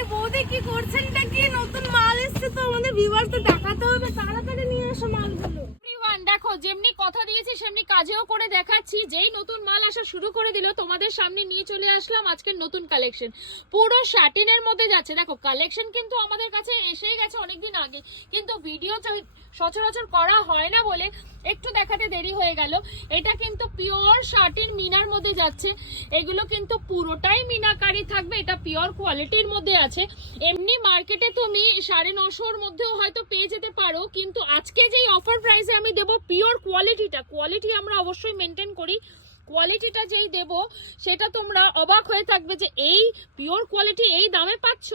আরে বৌদি কি করছেন? এটা কি নতুন মাল এসেছে তো আমাদের ভিউয়ারদের দেখাতে হবে, তাড়াতাড়ি নিয়ে এসো মালগুলো। এভরিওয়ান দেখো, যেমনি কথা দিয়েছি সেমনি কাজেও করে দেখাচ্ছি। যেই নতুন মাল আসা শুরু করে দিল তোমাদের সামনে নিয়ে চলে আসলাম আজকের নতুন কালেকশন। পুরো শাটিনের মধ্যে যাচ্ছে। দেখো কালেকশন কিন্তু আমাদের কাছে এসেই গেছে অনেকদিন আগে, কিন্তু ভিডিও সচরাচর করা হয় না বলে একটু দেখাতে দেরি হয়ে গেল। এটা কিন্তু পিওর শাটিন মিনার মধ্যে যাচ্ছে। এগুলো কিন্তু পুরোটাই মিনাকারি থাকবে, এটা পিওর কোয়ালিটির মধ্যে আছে। এমনি মার্কেটে তুমি 950-র মধ্যেও হয়তো পেয়ে যেতে পারো, কিন্তু আজকে যেই অফার প্রাইসে আমি দেবো পিওর কোয়ালিটি আমরা অবশ্যই মেনটেন করি। কোয়ালিটিটা যেই দেব সেটা তোমরা অবাক হয়ে থাকবে যে এই পিওর কোয়ালিটি এই দামে পাচ্ছ।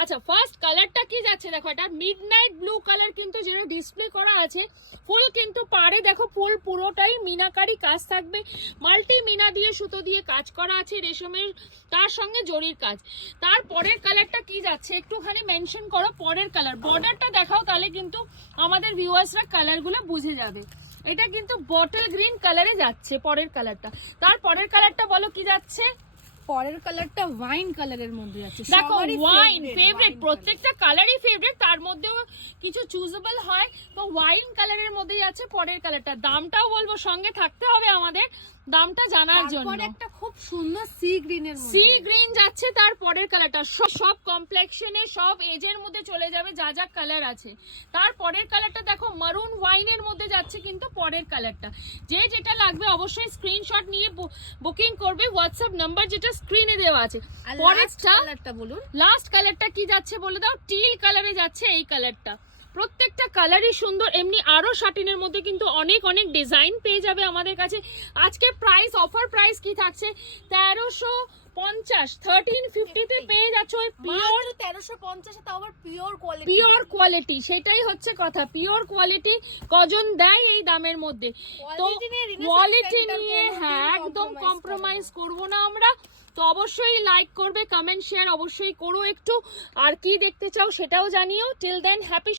আচ্ছা, ফার্স্ট কালারটা কি যাচ্ছে দেখো, এটা মিডনাইট ব্লু কালার কিন্তু যেটা ডিসপ্লে করা আছে। ফুল কিন্তু পাড়ে দেখো ফুল পুরোটাই মিনাকারি কাজ থাকবে, মাল্টি মিনা দিয়ে সুতো দিয়ে কাজ করা আছে রেশমের, তার সঙ্গে জরির কাজ। তার পরের কালারটা কি যাচ্ছে একটুখানি মেনশন করো। পরের কালার বর্ডারটা দেখাও, তাহলে কিন্তু আমাদের ভিউয়ার্সরা কালারগুলো বুঝে যাবে। এটা কিন্তু বটল গ্রিন কালারে যাচ্ছে পরের কালারটা। তার পরের কালারটা বলো কি যাচ্ছে? পরের কালারটা ওয়াইন কালারের মধ্যে যাচ্ছে। দেখো সবারই ওয়াইন favorite, ফেভারিট, wine প্রত্যেকটা কালারই ফেভারিট, তার মধ্যেও কিছু চুজেবল হয়। তো ওয়াইন কালারের মধ্যে যাচ্ছে পরের কালারটা। দামটাও বলবো, সঙ্গে থাকতে হবে আমাদের দামটা জানার জন্য। তারপর একটা খুব সুন্দর সি গ্রিনের মধ্যে, সি গ্রিন যাচ্ছে তার পরের কালারটা। সব কমপ্লেক্সনে সব এজের মধ্যে চলে যাবে যা যা কালার আছে। তার পরের কালারটা দেখো মারুন ওয়াইনের মধ্যে যাচ্ছে কিন্তু পরের কালারটা। যে যেটা লাগবে অবশ্যই স্ক্রিনশট নিয়ে বুকিং করবে, হোয়াটসঅ্যাপ নাম্বার যেটা স্ক্রিনে দেওয়া আছে। পরেরটা কালারটা বলুন। লাস্ট কালারটা কি যাচ্ছে বলে দাও? টিল কালারে যাচ্ছে এই কালারটা। প্রত্যেকটা কালারই সুন্দর। এমনি আরো শাটিনের মধ্যে কিন্তু অনেক অনেক ডিজাইন পেয়ে যাবে আমাদের কাছে। আজকে প্রাইস অফার প্রাইস কি থাকছে? 1350 1350 তে পেয়ে যাচ্ছ ওই পিওর 1350, তাও আবার পিওর কোয়ালিটি। পিওর কোয়ালিটি, সেটাই হচ্ছে কথা। পিওর কোয়ালিটি কজন দেয় এই দামের মধ্যে? তো কোয়ালিটি নিয়ে হ্যাঁ একদম কম্প্রোমাইজ করব না আমরা। তো অবশ্যই লাইক করবে, কমেন্ট শেয়ার অবশ্যই করো একটু। আর কি দেখতে চাও সেটাও জানিও। Till then happy